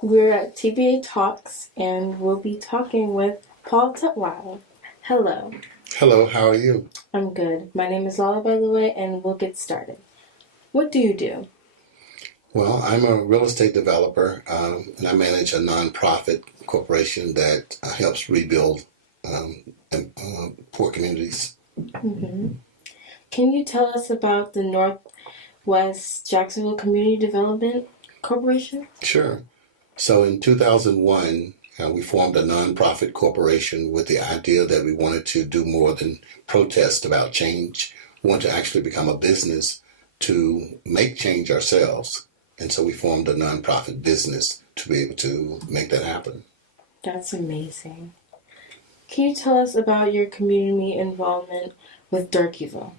We're at TBA Talks, and we'll be talking with Paul Tutwiler. Hello. Hello, how are you? I'm good. My name is Lala, by the way, and we'll get started. What do you do? Well, I'm a real estate developer, and I manage a nonprofit corporation that helps rebuild poor communities. Mm-hmm. Can you tell us about the Northwest Jacksonville Community Development Corporation? Sure. So in 2001, we formed a nonprofit corporation with the idea that we wanted to do more than protest about change. We wanted to actually become a business to make change ourselves. And so we formed a nonprofit business to be able to make that happen. That's amazing. Can you tell us about your community involvement with Durkeeville?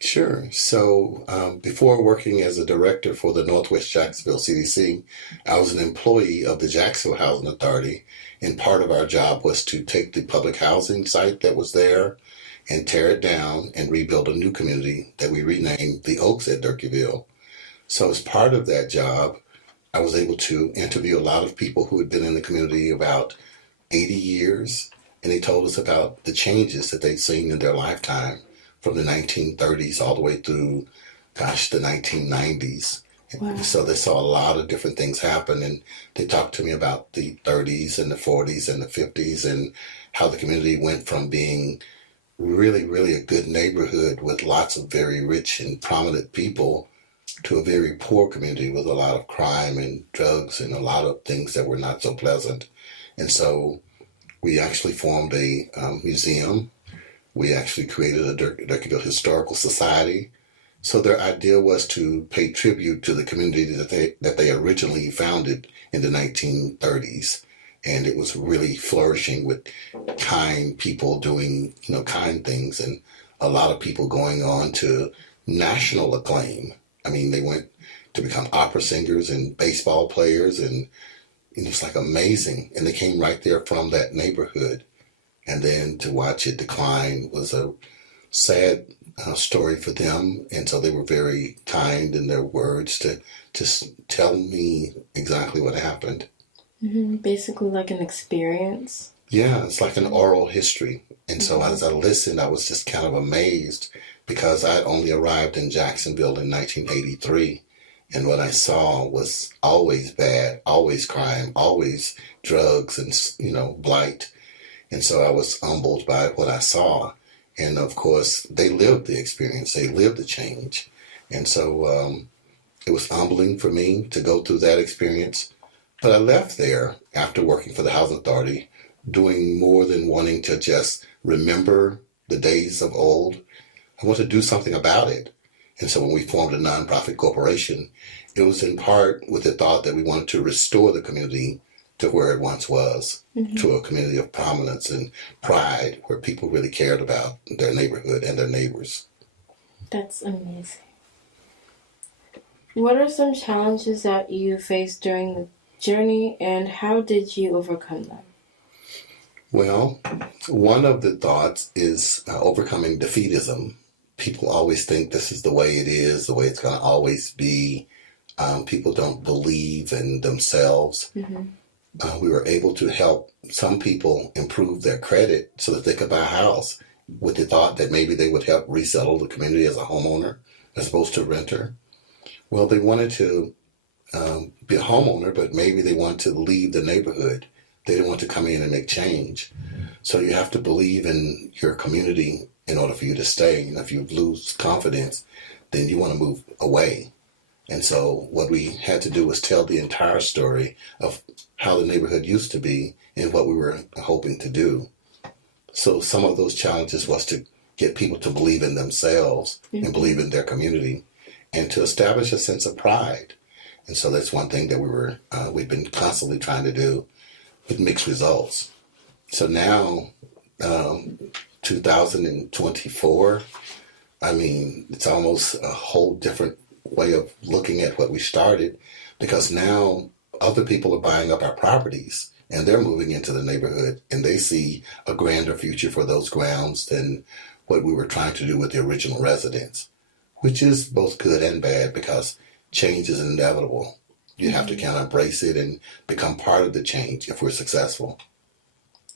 Sure. So before working as a director for the Northwest Jacksonville CDC, I was an employee of the Jacksonville Housing Authority, and part of our job was to take the public housing site that was there and tear it down and rebuild a new community that we renamed the Oaks at Durkeeville. So as part of that job, I was able to interview a lot of people who had been in the community about 80 years, and they told us about the changes that they'd seen in their lifetime from the 1930s all the way through, the 1990s. Wow. So they saw a lot of different things happen, and they talked to me about the 30s and the 40s and the 50s and how the community went from being really, really a good neighborhood with lots of very rich and prominent people to a very poor community with a lot of crime and drugs and a lot of things that were not so pleasant. And so we actually formed a museum. We actually created a Durkeeville Historical Society. So their idea was to pay tribute to the community that they originally founded in the 1930s. And it was really flourishing with kind people doing, kind things, and a lot of people going on to national acclaim. I mean, they went to become opera singers and baseball players, and it's like amazing. And they came right there from that neighborhood. And then to watch it decline was a sad story for them. And so they were very kind in their words to just tell me exactly what happened. Mm-hmm. Basically like an experience. Yeah, it's like an oral history. And so as I listened, I was just kind of amazed because I'd only arrived in Jacksonville in 1983. And what I saw was always bad, always crime, always drugs and, blight. And so I was humbled by what I saw. And of course, they lived the experience. They lived the change. And so it was humbling for me to go through that experience. But I left there after working for the Housing Authority, doing more than wanting to just remember the days of old. I wanted to do something about it. And so when we formed a nonprofit corporation, it was in part with the thought that we wanted to restore the community to where it once was, to a community of prominence and pride where people really cared about their neighborhood and their neighbors. That's amazing. What are some challenges that you faced during the journey, and how did you overcome them? Well, one of the thoughts is overcoming defeatism. People always think this is the way it is, the way it's going to always be. People don't believe in themselves. We were able to help some people improve their credit so that they could buy a house with the thought that maybe they would help resettle the community as a homeowner as opposed to a renter. Well, they wanted to be a homeowner, but maybe they want to leave the neighborhood. They didn't want to come in and make change. So you have to believe in your community in order for you to stay. And if you lose confidence, then you want to move away. And so what we had to do was tell the entire story of how the neighborhood used to be and what we were hoping to do. So some of those challenges was to get people to believe in themselves and believe in their community and to establish a sense of pride. And so that's one thing that we've been constantly trying to do with mixed results. So now, 2024, it's almost a whole different way of looking at what we started, because now other people are buying up our properties and they're moving into the neighborhood and they see a grander future for those grounds than what we were trying to do with the original residents, which is both good and bad because change is inevitable. You have to kind of embrace it and become part of the change if we're successful.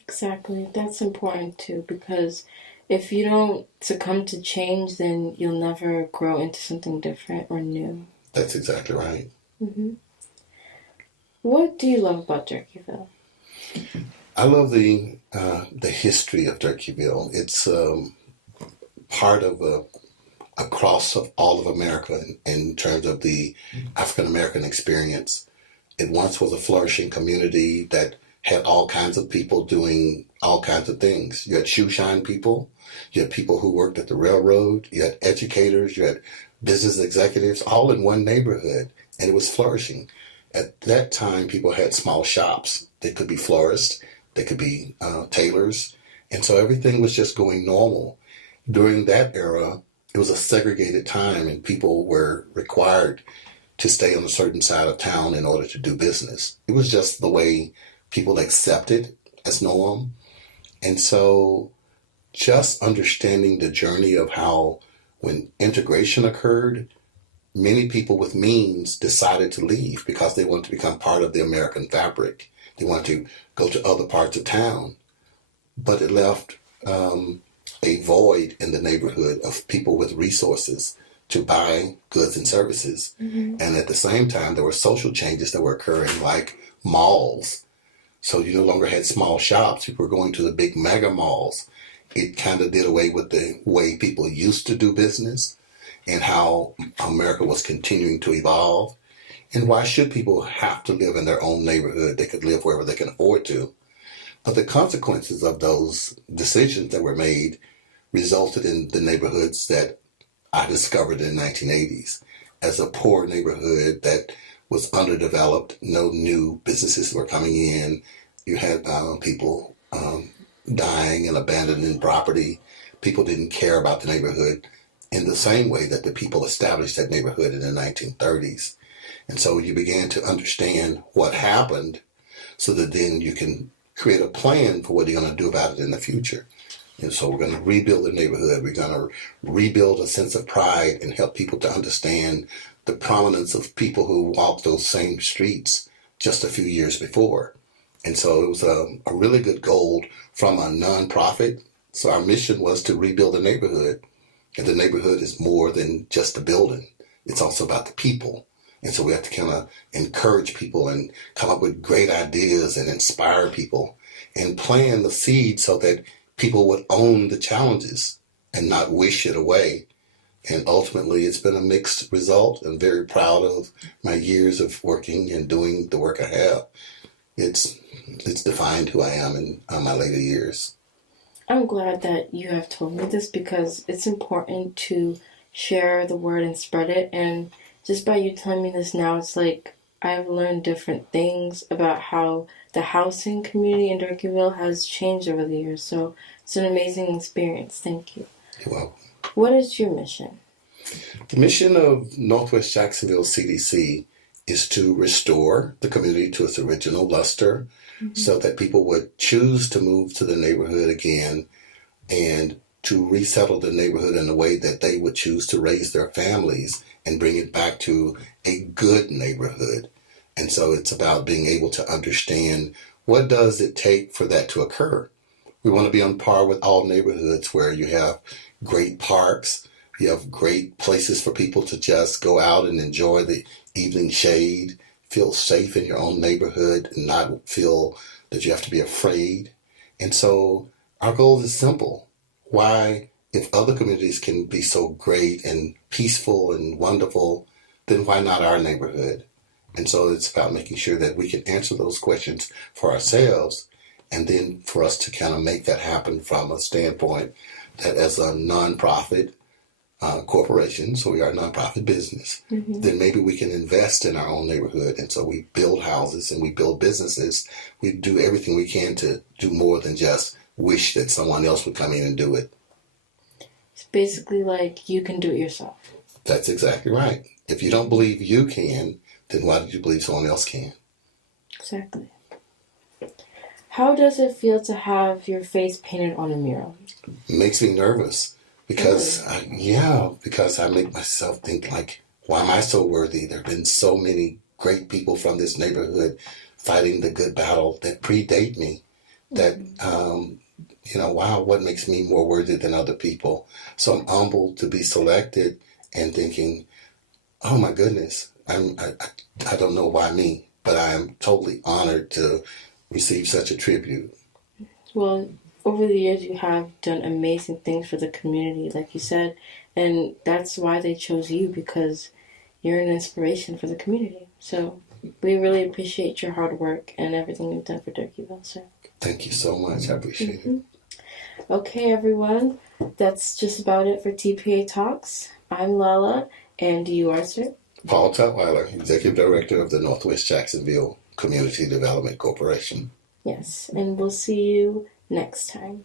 Exactly. That's important too, because if you don't succumb to change, then you'll never grow into something different or new. That's exactly right. Hmm. What do you love about Durkeeville? I love the history of Durkeeville. It's part of a cross of all of America in terms of the African American experience. It once was a flourishing community that had all kinds of people doing all kinds of things. You had shoe shine people, you had people who worked at the railroad, you had educators, you had business executives, all in one neighborhood, and it was flourishing. At that time, people had small shops. They could be florists, they could be tailors, and so everything was just going normal. During that era, it was a segregated time, and people were required to stay on a certain side of town in order to do business. It was just the way people accepted as norm. And so just understanding the journey of how when integration occurred, many people with means decided to leave because they wanted to become part of the American fabric. They wanted to go to other parts of town. But it left a void in the neighborhood of people with resources to buy goods and services. Mm-hmm. And at the same time, there were social changes that were occurring, like malls. So you no longer had small shops. People were going to the big mega malls. It kind of did away with the way people used to do business and how America was continuing to evolve. And why should people have to live in their own neighborhood? They could live wherever they can afford to. But the consequences of those decisions that were made resulted in the neighborhoods that I discovered in the 1980s as a poor neighborhood that was underdeveloped. No new businesses were coming in. You had people dying and abandoning property. People didn't care about the neighborhood in the same way that the people established that neighborhood in the 1930s. And so you began to understand what happened so that then you can create a plan for what you're going to do about it in the future. And so we're going to rebuild the neighborhood. We're going to rebuild a sense of pride and help people to understand the prominence of people who walked those same streets just a few years before. And so it was a really good goal from a nonprofit. So our mission was to rebuild the neighborhood. And the neighborhood is more than just a building. It's also about the people. And so we have to kind of encourage people and come up with great ideas and inspire people and plant the seed so that people would own the challenges and not wish it away. And ultimately, it's been a mixed result. I'm very proud of my years of working and doing the work I have. It's defined who I am in my later years. I'm glad that you have told me this because it's important to share the word and spread it. And just by you telling me this now, it's like I've learned different things about how the housing community in Durkeeville has changed over the years. So it's an amazing experience. Thank you. You're welcome. What is your mission? The mission of Northwest Jacksonville CDC is to restore the community to its original luster, mm-hmm. so that people would choose to move to the neighborhood again and to resettle the neighborhood in a way that they would choose to raise their families and bring it back to a good neighborhood. And so it's about being able to understand what does it take for that to occur. We want to be on par with all neighborhoods where you have great parks, you have great places for people to just go out and enjoy the evening shade, feel safe in your own neighborhood and not feel that you have to be afraid. And so our goal is simple. Why, if other communities can be so great and peaceful and wonderful, then why not our neighborhood? And so it's about making sure that we can answer those questions for ourselves, and then for us to kind of make that happen from a standpoint that as a nonprofit corporation, so we are a nonprofit business, mm-hmm. then maybe we can invest in our own neighborhood. And so we build houses and we build businesses. We do everything we can to do more than just wish that someone else would come in and do it. It's basically like you can do it yourself. That's exactly right. If you don't believe you can, then why do you believe someone else can? Exactly. How does it feel to have your face painted on a mural? It makes me nervous because, really? Because I make myself think like, why am I so worthy? There have been so many great people from this neighborhood fighting the good battle that predate me. That, wow, what makes me more worthy than other people? So I'm humbled to be selected and thinking, oh my goodness, I don't know why me, but I am totally honored to receive such a tribute. Well, over the years, you have done amazing things for the community, like you said, and that's why they chose you, because you're an inspiration for the community. So we really appreciate your hard work and everything you've done for Durkeeville, sir. Thank you so much. I appreciate it. Okay, everyone, that's just about it for TPA Talks. I'm Lala, and you are, sir? Paul Tutwiler, Executive Director of the Northwest Jacksonville Community Development Corporation. Yes, and we'll see you next time.